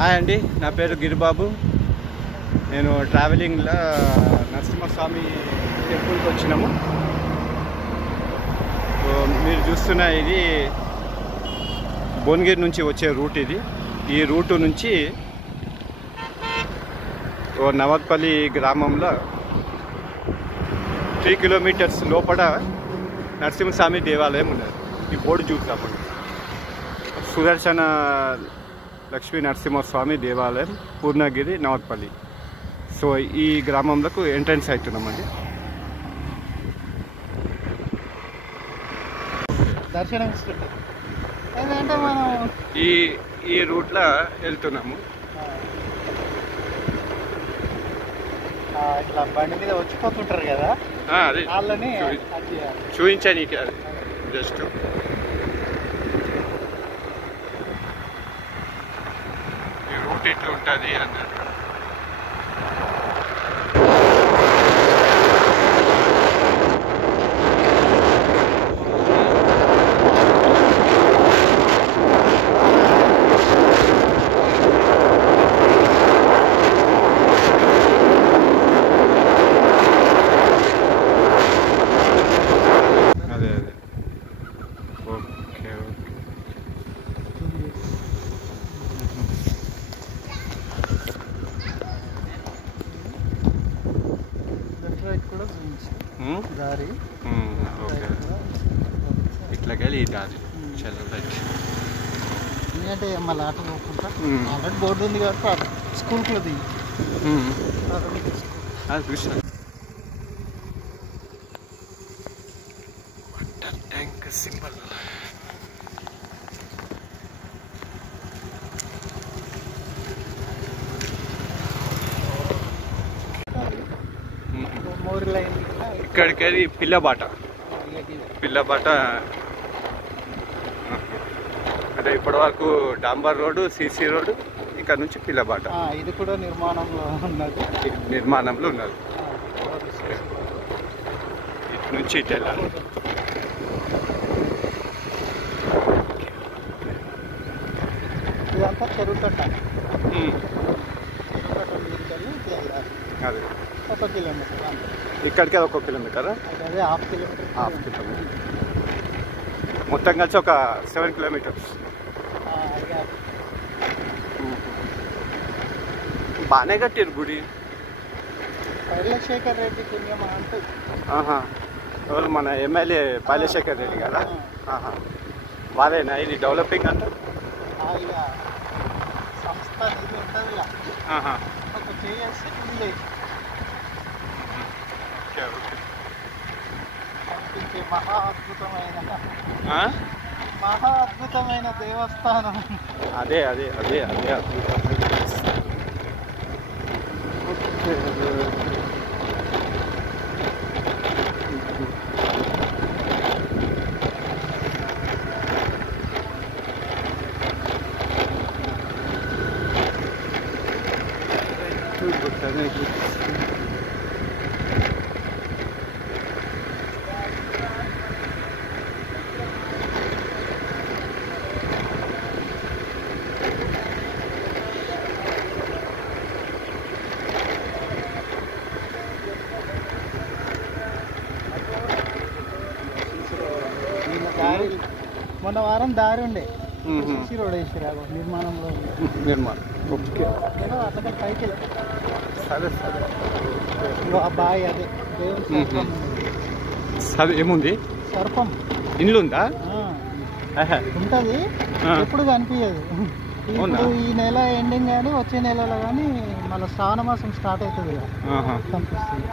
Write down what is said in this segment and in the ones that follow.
Hi అండి, నా పేరు గిరిబాబు. నేను ట్రావెలింగ్లో నరసింహస్వామి టెంపుల్కి వచ్చినాము. మీరు చూస్తున్న ఇది భువనగిరి నుంచి వచ్చే రూట్. ఈ రూటు నుంచి నవత్పల్లి గ్రామంలో 3 కిలోమీటర్స్ లోపల నరసింహస్వామి దేవాలయం ఉన్నది. ఈ బోర్డు చూద్దామండి, సుదర్శన లక్ష్మీ నరసింహస్వామి దేవాలయం, పూర్ణగిరి, నవత్పల్లి. సో ఈ గ్రామంలో ఎంట్రన్స్ అవుతున్నామండి. దర్శనం ఏంటంటే మనం ఈ రూట్లో వెళ్తున్నాము. ఇట్లా బండి మీద వచ్చిపోతుంటారు కదా, అదే వాళ్ళని చూపించడానికి జస్ట్ ఈ రూట్ ఎట్లా ఉంటుంది అన్నట్టు. దారి ఓకే, ఇట్లాకెళ్ళి ఈ దారి చలో రైట్. ఎందుకంటే మళ్ళీ ఆటో పోకుండా ఆల్రెడీ బోర్డు ఉంది కాబట్టి స్కూల్కి దిగి చూసాను. Water tank symbol. మోరి లైన్ ఇక్కడికి పిల్లబాట అంటే ఇప్పటి వరకు డాంబర్ రోడ్డు, సీసీ రోడ్డు, ఇక్కడ నుంచి పిల్లబాట. ఇది కూడా నిర్మాణంలో ఉన్నది. ఇటు నుంచి ఇటు వెళ్ళాలి. ఇదంతా చెరువుకట్ట. అదే 1 కిలోమీటర్, ఇక్కడికి 1 కిలోమీటరా? అదే హాఫ్ కిలోమీటర్. మొత్తం కలిసి ఒక 7 కిలోమీటర్స్. బాగానే కట్టారు గుడి. పైలశేఖర్ రెడ్డి పుణ్యం అంటే ఎవరు? మన ఎమ్మెల్యే పైలశేఖర్ రెడ్డి కదా. వారేనా ఇది డెవలపింగ్ అంటే? సంస్థ ఇది ఉంటుంది, ఒక చేసి ఉంది. కనిపించే మహా అద్భుతమైన దేవస్థానం. అదే అద్భుతం. మొన్న వారం దారి ఉండే, సిసి రోడ్ వేసిరాగు నిర్మాణంలో అట్లా పైకి వెళ్తే ఆ బాయ్ అదే దేవుని ఏముంది? సర్పం ఇండ్లు ఉందా? ఉంటది, ఎప్పుడు కనిపించదు. ఇప్పుడు ఈ నెల ఎండింగ్ కానీ వచ్చే నెలలో కానీ మళ్ళీ శ్రావణ మాసం స్టార్ట్ అవుతుంది, కనిపిస్తుంది.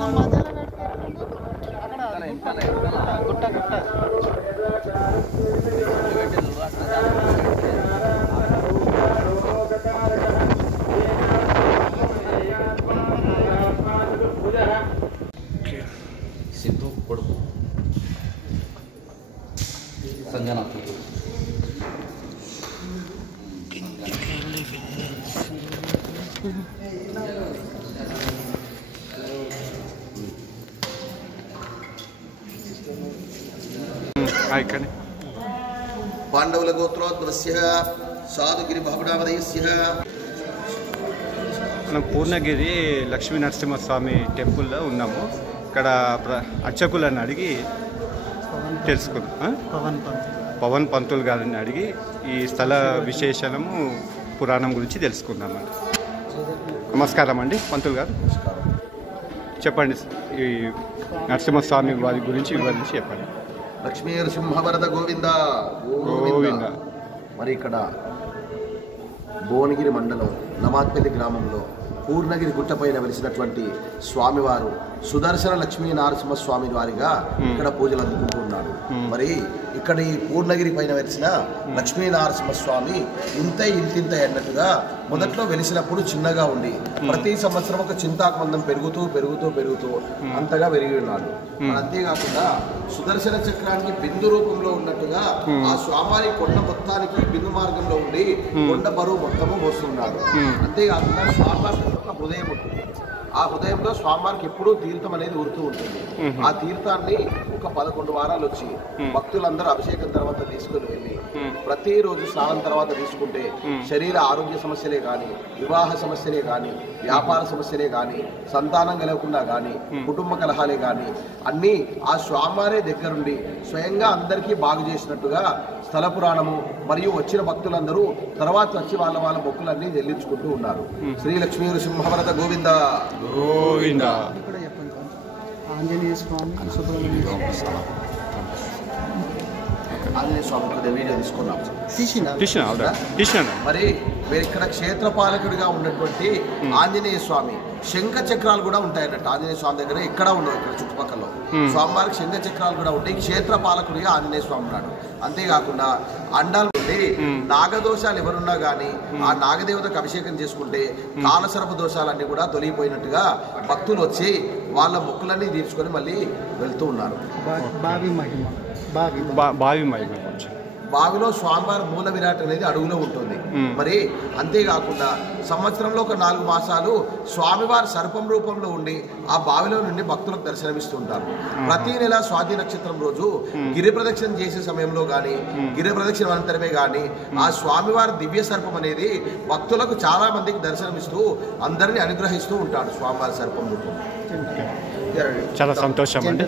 మనం మధ్యలో పెట్టుకుంటే అక్కడ గుట్ట గుట్ట సిద్ధు కొడుకు సంజనా కూతురు. ఇక్కడ పాండవుల గోత్రోద్భవస్య సాధుగిరి బాబుడామదయస్య. మనం పూర్ణగిరి లక్ష్మీ నరసింహస్వామి టెంపుల్లో ఉన్నాము. ఇక్కడ అర్చకులను అడిగి తెలుసుకున్నాం. పవన్ పంతులు గారిని అడిగి ఈ స్థల విశేషణము పురాణం గురించి తెలుసుకుందామండి. నమస్కారం అండి పంతులు గారు. చెప్పండి, ఈ నరసింహస్వామి వారి గురించి వివరించి చెప్పండి. లక్ష్మీ నరసింహవరద గోవింద గోవింద. మరి ఇక్కడ భువనగిరి మండలం నమాత్పల్లి గ్రామంలో పూర్ణగిరి గుట్టపైన వెలిసినటువంటి స్వామివారు సుదర్శన లక్ష్మీ నరసింహస్వామి వారిగా ఇక్కడ పూజలు అందుకుంటున్నాడు. మరి ఇక్కడ ఈ పూర్ణగిరి పైన వెలిసిన లక్ష్మీ నరసింహస్వామి ఇంతింత అన్నట్టుగా మొదట్లో వెలిసినప్పుడు చిన్నగా ఉండి ప్రతి సంవత్సరం ఒక చింతాకమందం పెరుగుతూ పెరుగుతూ పెరుగుతూ అంతగా పెరిగి ఉన్నాడు. అంతేకాకుండా సుదర్శన చక్రానికి బిందు రూపంలో ఉన్నట్టుగా ఆ స్వామివారి కొండ మొత్తానికి బిందు మార్గంలో ఉండి కొండ బరువు మొత్తము మోస్తున్నాడు. అంతేకాకుండా స్వామివారి ఒక హృదయం ఉంటుంది. ఆ హృదయంలో స్వామివారికి ఎప్పుడూ తీర్థం అనేది ఉరుతూ ఉంటుంది. ఆ తీర్థాన్ని ఒక 11 వారాలు వచ్చి భక్తులందరూ అభిషేకం తర్వాత తీసుకుని వెళ్ళి ప్రతిరోజు స్నానం తర్వాత తీసుకుంటే శరీర ఆరోగ్య సమస్యలే కానీ, వివాహ సమస్యలే కానీ, వ్యాపార సమస్యలే కానీ, సంతానం కలగకుండా కానీ, కుటుంబ కలహాలే కానీ అన్నీ ఆ స్వామివారే దగ్గరుండి స్వయంగా అందరికీ బాగు చేసినట్టుగా స్థల పురాణము మరియు వచ్చిన భక్తులందరూ తర్వాత వచ్చి వాళ్ళ మొక్కులన్నీ చెల్లించుకుంటూ ఉన్నారు. శ్రీ లక్ష్మీ నరసింహవరద గోవింద గోవింద. ఆంజనేయ స్వామి, సుబ్రహ్మణ్య ఆంజనేయ స్వామి వీడియో తీసుకున్నాం. మరి ఇక్కడ క్షేత్రపాలకుడిగా ఉన్నటువంటి ఆంజనేయ స్వామి శంఖ చక్రాలు కూడా ఉంటాయన్నట్టు. ఆంజనేయ స్వామి దగ్గర ఇక్కడ ఉండవు, ఇక్కడ చుట్టుపక్కల స్వామివారికి శంఖ చక్రాలు కూడా ఉంటాయి. క్షేత్రపాలకుడిగా ఆంజనేయ స్వామి ఉన్నాడు. అంతేకాకుండా అండాలు ఉండి నాగదోషాలు ఎవరున్నా కానీ ఆ నాగదేవతకు అభిషేకం చేసుకుంటే కాలసర్ప దోషాలన్నీ కూడా తొలగిపోయినట్టుగా భక్తులు వచ్చి వాళ్ళ మొక్కులన్నీ తీర్చుకొని మళ్ళీ వెళ్తూ ఉన్నారు. బావిలో స్వామివారి మూల విరాట్ అనేది అడుగులో ఉంటుంది. మరి అంతేకాకుండా సంవత్సరంలో ఒక 4 మాసాలు స్వామివారి సర్పం రూపంలో ఉండి ఆ బావిలో నుండి భక్తులకు దర్శనమిస్తుంటారు. ప్రతి నెల స్వాతి నక్షత్రం రోజు గిరి ప్రదక్షిణ చేసే సమయంలో కానీ, గిరి ప్రదక్షిణ అనంతరమే కానీ ఆ స్వామివారి దివ్య సర్పం అనేది భక్తులకు చాలా మందికి దర్శనమిస్తూ అందరినీ అనుగ్రహిస్తూ ఉంటాడు స్వామివారి సర్పం రూపం. చాలా సంతోషం అండి.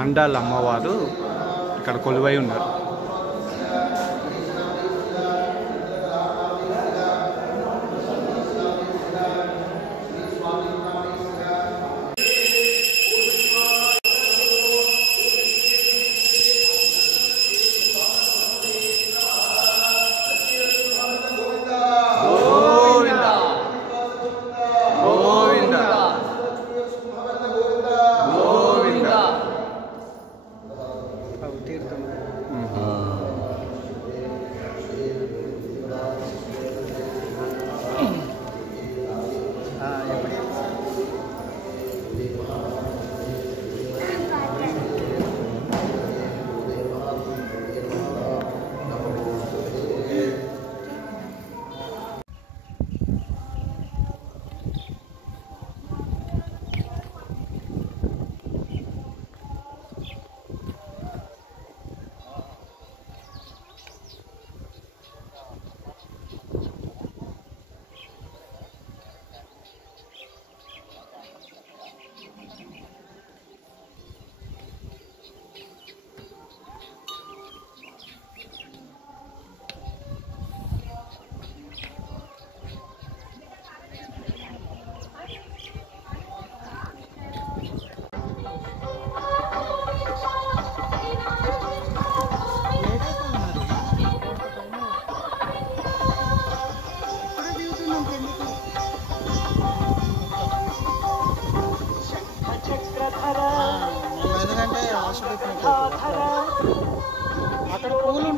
అండాల అమ్మవారు ఇక్కడ కొలువై ఉన్నారు.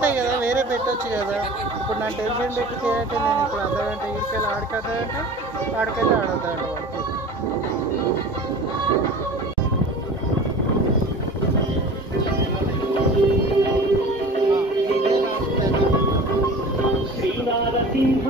ఉంటాయి కదా, వేరే పెట్టొచ్చు కదా. ఇప్పుడు నా టెన్షన్ పెట్టి చేయాలంటే నేను ఇప్పుడు అర్ధగంట ఇటుకెళ్ళి ఆడికద్దంటే ఆడికెళ్ళి ఆడొద్దంట వాడికి. శ్రీనారసింహ